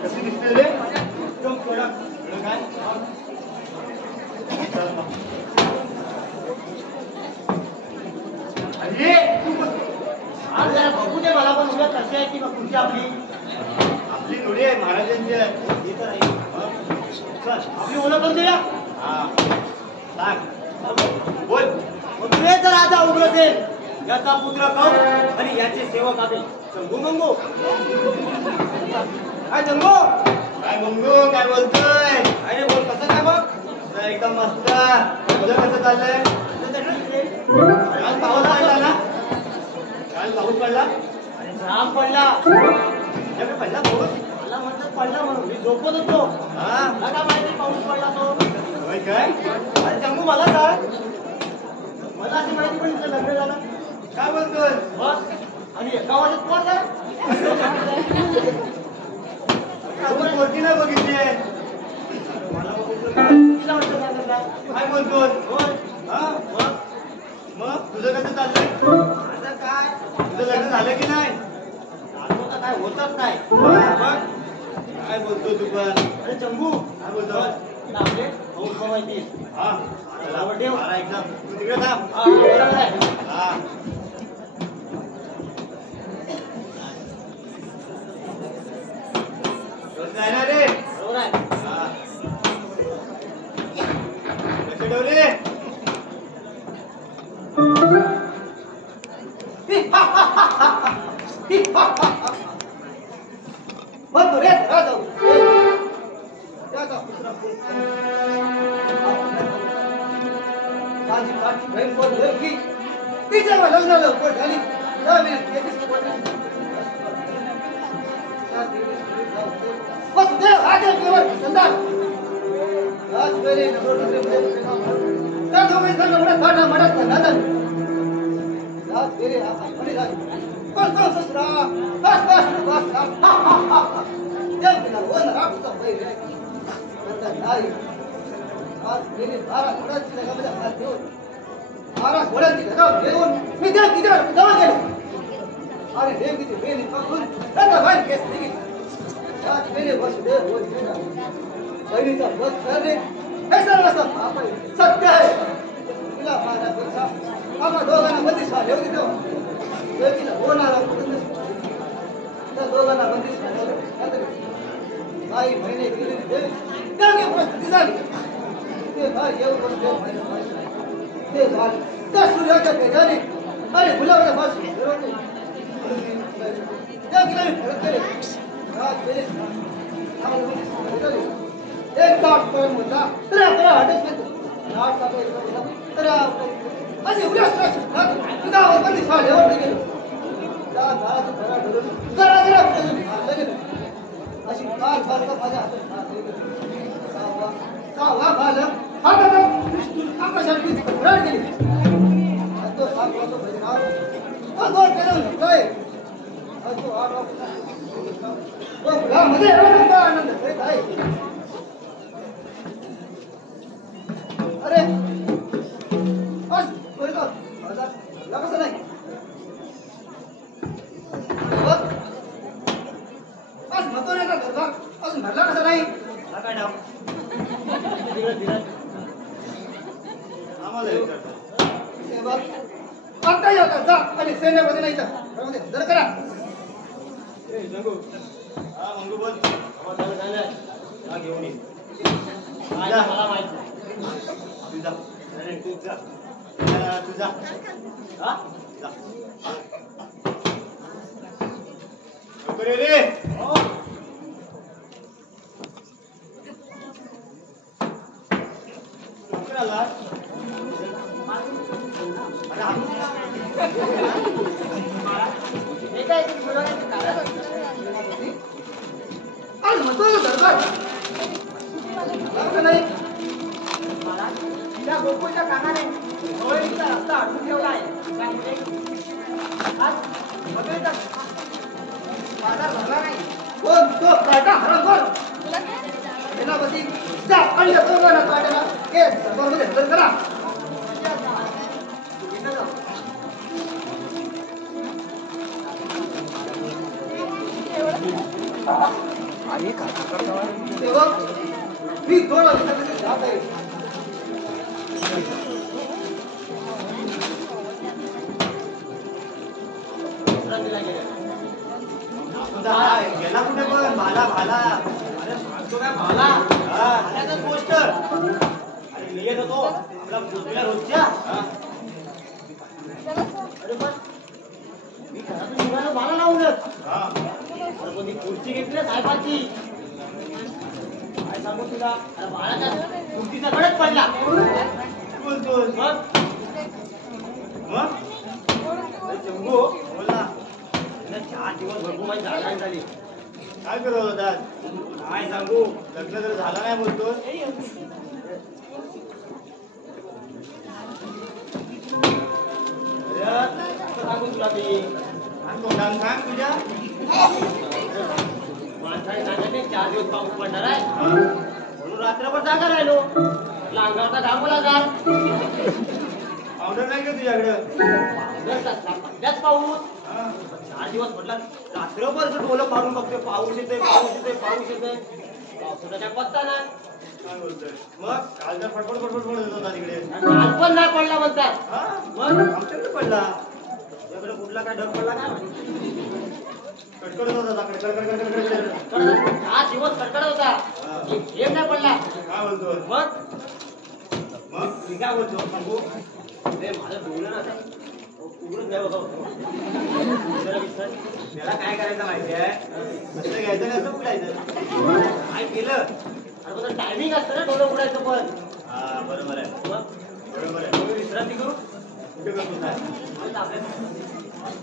कशी दिसते रे? एकदम कडक. काय? अरे आज जरा बघू दे मला पण उद्या कशी आहे की तुमची आपली थोडी आहे महाराजांची आहे. हे तर आहे. आपली ओळख करून देऊया. हा सांग बोल. तुझे जर राजा उग्रसेन याचा पुत्र कौ आणि याचे सेवक आहे जंगू मंगू. काय जंगू? काय मंगू काय बोलतोय? अरे बोल कसं काय बघ एकदम मस्त. तुझं कसं चाललंय? काल पाऊस पडला ना? काल पाऊस पडला? अरे जाम पडला. पडला पाऊस? मला म्हणतात पडला म्हणून मी झोपत होतो. हा का माहिती पाऊस पडला तो? काय? अरे जंगू मला सांग. मला अशी माहिती पण तुझं लग्न झालं. काय बोलतोय? बस आणि एका वाजत कोण झालं? आपण मोठी नाही बघितली आहे. काय बोलतोय? मग तुझं कसं चाललंय? माझं काय तुझं लग्न झालं की नाही? झालं तर काय होतच नाही. काय बोलतोय तू पण? अरे चंबू काय बोलतोय? आपले भाऊ माहिती. हा आवडते मला एकदम. तू तिकडे थांब. बरोबर आहे. हा रे बरोबर आहे. हा लक्ष ठेव रे. बंद रे जाऊ. सत्य आहे तिला माझ्यापेक्षा आम्हा दोघांना बंदिश होणार दोघांना बंदिश काही महिने गेले परिस्थिती झाली ते झाले त्या सूर्याच्या तेजाने अरे गुलाबाच्या पासून एक तास पण होता तर आपला हटत तर असे उद्या गावात पण शाळेवर गेलो अशी काल माझ्या हातात अरे कसं नाही म्हणतो नाही का अजून भरला कसं नाही काय नाव आता येतात जा आणि सैन्यामध्ये नाही जरा करा मंगू बोल घेऊन ये मला माहिती तुझा तुझा हा रे गोकुळच्या कानाने होळीचा रस्ता अडवून ठेवला आहे बाजार भरला नाही कोण तो काटा हरवून सेनापती जा आणि दोघांना काढायला हे सर्वांमध्ये हजर करा मी दोन वाजता जात आहे. गेला कुठे पण भाला भाला. अरे सांगतो काय भाला भाल्याचाच गोष्ट. अरे मी येत होतो तुला पुतळ्या रोजच्या. अरे पण मी घरातून निघालो भाला लावूनच. अरे पण ती खुर्ची घेतली ना साहेबांची. काय सांगू तुला. अरे भालाच्या खुर्चीचा गडच पडला. बोलतोस मग मग शंभू बोल ना. 4 दिवस भरपूर माझी जागा झाली. काय करत होता. काय सांगू लग्न जर झालं नाही बोलतो. सांगू तुला मी सांगतो सांग तुझ्या माणसाने सांगितले 4 दिवस पाऊस पडणार आहे म्हणून रात्रभर जागा राहिलो. अंगावरचा घामोला जा. पावडर नाही का तुझ्याकडं. सध्याच पाऊस 4 दिवस म्हटला रात्रभर डोलं पाडून बघतोय. पाऊस येतोय पाऊस येतोय पाऊस येतोय. पावसाचा काय पत्ता नाही. काय बोलतोय मग काल तर फटफट फटफट पडत होता तिकडे. काल पण नाही पडला म्हणतात. मग आमच्याकडे पडला. तुझ्याकडे कुठला काय ढग पडला काय कडकडत होता. कडकड 4 दिवस कडकडत होता. एक नाही पडला. काय बोलतोय मग मी काय बोलतो सांगू. माझं डोलं ना त्याला काय करायचं माहिती आहे. कसं घ्यायचं कसं उडायचं. काय केलं अरे टायमिंग असतं ना डोलं उडायचं पण. हा बरोबर आहे बरोबर आहे. विश्रांती करू कुठे करतो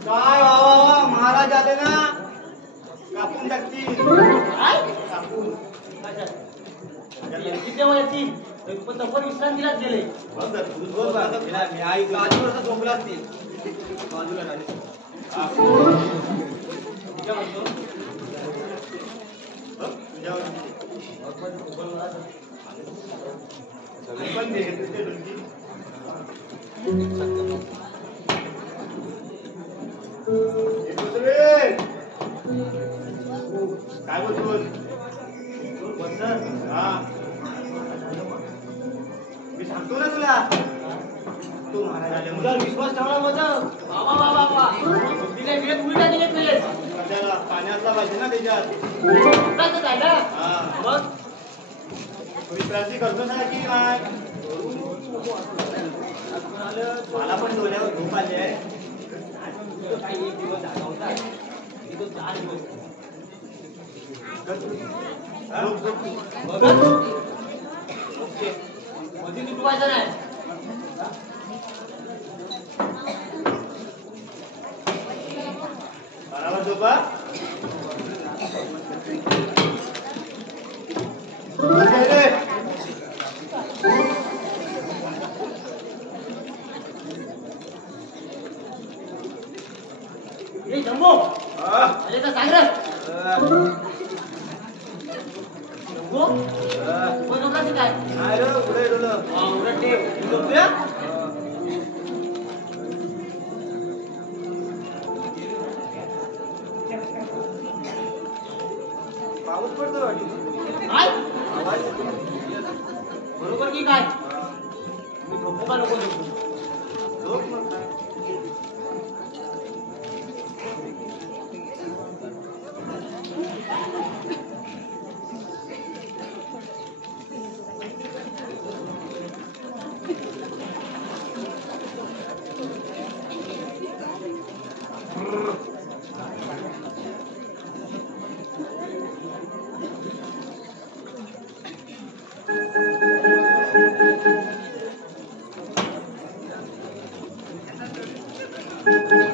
काय वा महाराज आले ना कापून टाकतील. काय कापून तेव्हा येतील पण तपर विश्रांतीलाच गेले. मी आई बाजूवरचा झोपला असतील. बाजूला झाले काय बोलतो. मी सांगतो ना तुला. तू महाराज आले मुलावर विश्वास ठेवला माझा. बाबा बाबा तिला वेळ उलटा दिले तुले. पाण्यातला पाहिजे ना त्याच्यात. मग विश्रांती करतो ना की काय. मला पण डोळ्यावर झोप आली आहे. काही 1 दिवस जागा होता. 4 दिवस मध्ये तुटवायचं नाही. बराबर झोपा. हे जम्बो आले तर सांग रे. जम्बो कोण झोपला काय. नाही रे उडे डोलं उडटे झोपल्या. पाऊस पडतो काय बरोबर की काय. मी झोपू का नको झोप मग काय. Thank you.